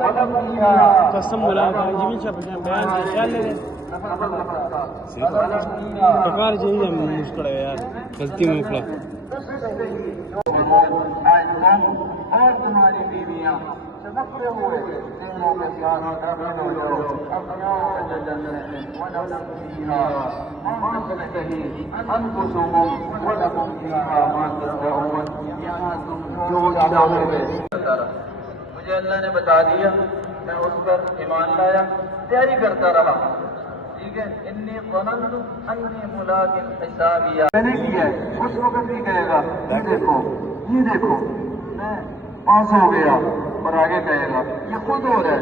कसम बुला जिमी छपके बयान चल रे प्रकार चाहिए मुश्किल है यार गलती में उखड़ा और तुम्हारी बीवियां चमकते हुए तेलों के साथ मुझे अल्लाह ने बता दिया, मैं उस पर ईमान लाया, तैयारी करता रहा। ठीक है, इन्नी ज़नन्तु अन्नी मुलाक़िन हिसाबिया मैंने किया है, उस वक्त भी कहेगा ये देखो मैं पास हो गया, और आगे कहेगा ये खुद हो रहा है।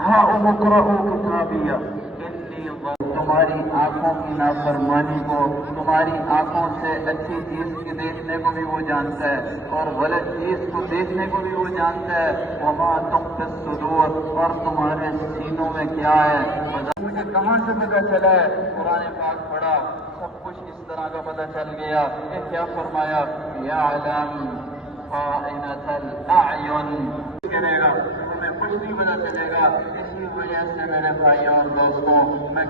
हाँ उमुक़रअू किताबिया, तुम्हारी आंखों की नाफरमानी को तुम्हारी आंखों से अच्छी चीज की देखने को भी वो जानता है और गलत चीज को देखने को भी वो जानता है। वमा तुख्फी सुदूर, और तुम्हारे सीनों में क्या है मुझे कहाँ से पता चला है। कुरान पाक पढ़ा, सब कुछ इस तरह का पता चल गया। ये क्या फरमाया, यअलम खाइनतल अयुन, करेगा तुम्हें कुछ नहीं पता चलेगा। इसी वजह से मेरे भाइयों और दोस्तों मैं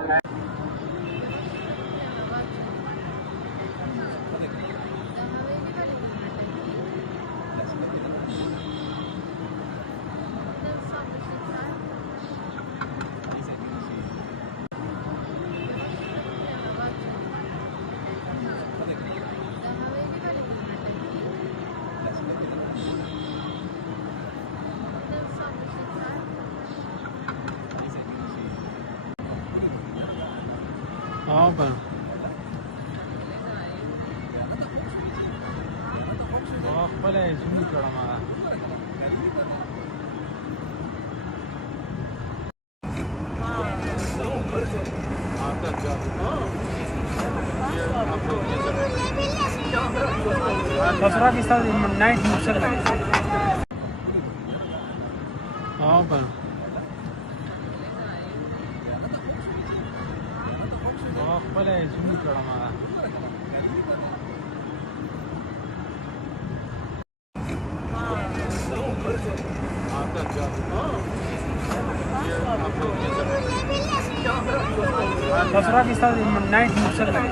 हाँ पर पहले सुन चढ़ा हमारा दूसरा के साथ नाइट मुश्किल लगे। हाँ पर पहले सुन चढ़ा हमारा दूसरा के साथ नाइट मुश्किल लगे।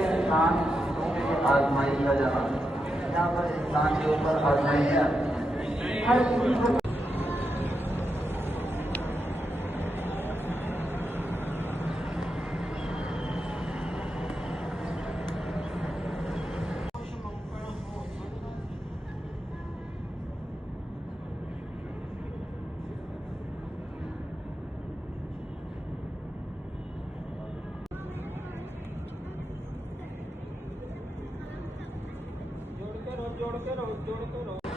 इंसान आजमाई का जहाँ यहाँ पर इंसान के ऊपर आजमाई है हर चीज को जोड़ के रहो